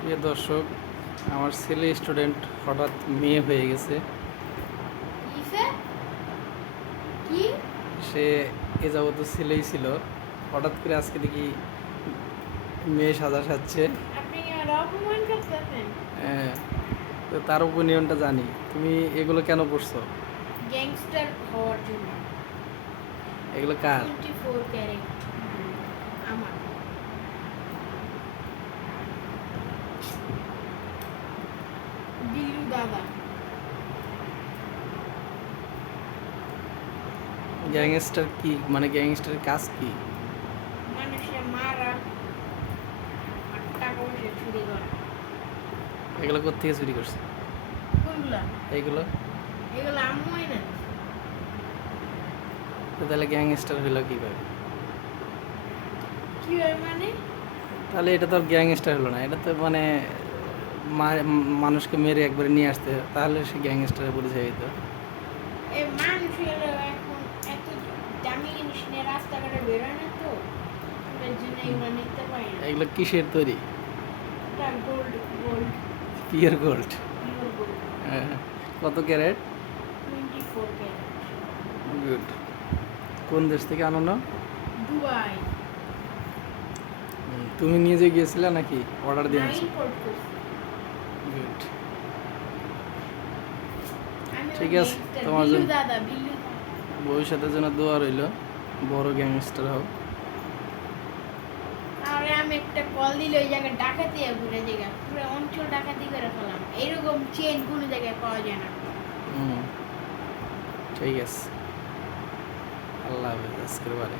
প্রিয় দর্শক, আমার ছেলে স্টুডেন্ট হঠাৎ মেয়ে হয়ে গেছে। কিসে? কি? সে এ যাবত ছেলেই ছিল, হঠাৎ করে আজকে দেখি মেয়ে সাজছে। আপনি কি আমার অপমান করতেছেন? হ্যাঁ, তো তার ওপিনিয়নটা জানি। তুমি এগুলো কেন পড়ছো? গ্যাংস্টার হওয়ার জন্য। এগুলো কার? 24 ক্যারেট আমার। বিল্লু দাদা। গ্যাংস্টার কি মানে? গ্যাংস্টারের কাজ কি? মানুষের মারা আর টাকা পয়সা চুরি করা। এগুলো কোত্থেকে চুরি করছে? কোনগুলা? এইগুলো এগুলো আম্মুই না। তো তাহলে গ্যাংস্টার হলো কীভাবে? কি হয় মানে? তাহলে এটা তো আর গ্যাংস্টার হলো না, এটা তো মানে মানুষকে মেরে একবারে নিয়ে আসতে, তাহলে সে গ্যাংস্টারের পরিচয় হইতো। এই মানুষ হলো এখন এত দামি জিনিস নিয়ে রাস্তাঘাটে বেরোয় না তো, এর জন্য এগুলো নিতে পারি না। এগুলো কিসের তৈরি? এটা gold gold pure gold. Pure gold. কত ক্যারেট? 24 ক্যারেট। গুড। কোন দেশ থেকে আনো? দুবাই। তুমি নিজে গিয়েছিলে নাকি অর্ডার দিয়ে আনছো? ইম্পোর্ট করছি। গুড। আমি ঠিক আছে, gangster, তোমার বিল্লু জন্য দাদা বিল্লু দাদা। ভবিষ্যতের জন্য দোয়া রইল, বড় গ্যাংস্টার হও। আরে আমি একটা কল দিলে ওই জায়গায় ডাকাতি ঘুরে জায়গা পুরো অঞ্চল ডাকাতি করে ফেলাম, এরকম চেন কোনো জায়গায় পাওয়া যায় না। হুম, ঠিক আছে। আল্লাহ হাফেজ আজকের বারে।